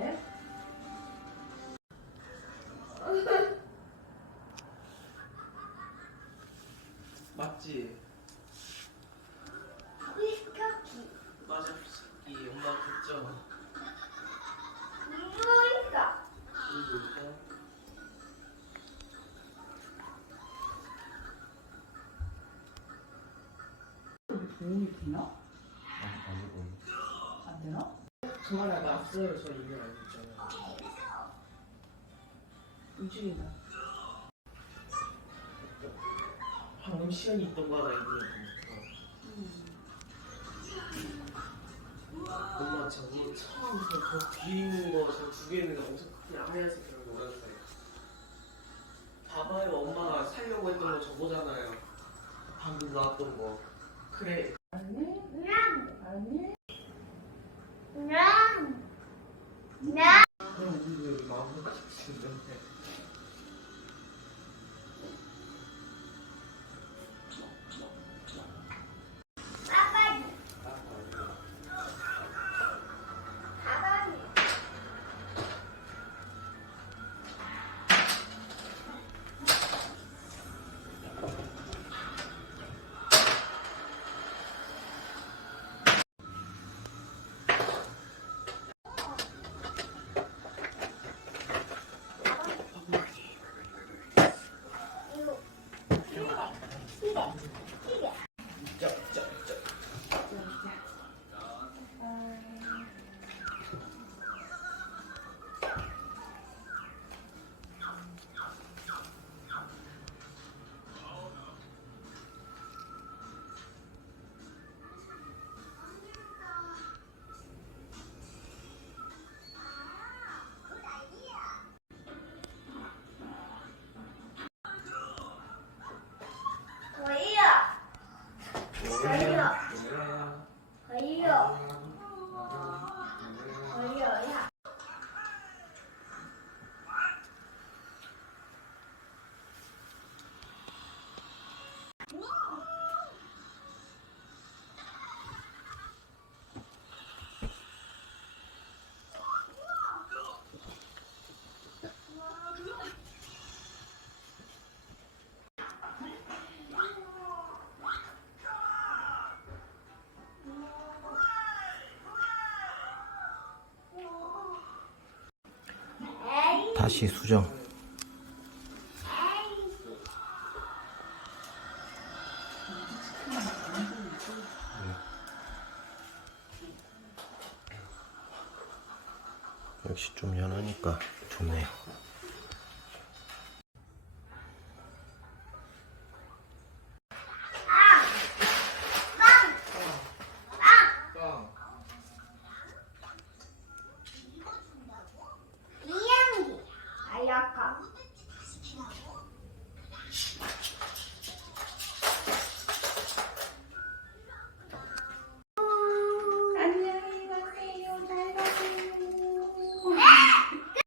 돼. 맞지? 비스커키. 맞아, 비스키. 엄마 그죠? 이거 있어. 이거 있어? 도움이 되나? 안 되고. 안 되나? 저 하나 났어요. 저 이거 알고 있잖아요. 움직인다. 방금 시간이 있던 거 하나 있는 엄마 저거 처음부터 저 뒤에 있는 거 저 두 개 있는 거 엄청 크게 하얀색이랑 노란색. 봐봐요, 엄마가 살려고 했던 거 저거잖아요. 방금 나왔던 거. 그래. 알았니? 냥. 알았니? 냥. 냥. 그럼 우리 왜 마음을 같이는데? 아빠지. 아빠지. 다시 수정. 역시 좀 연하니까 좋네요.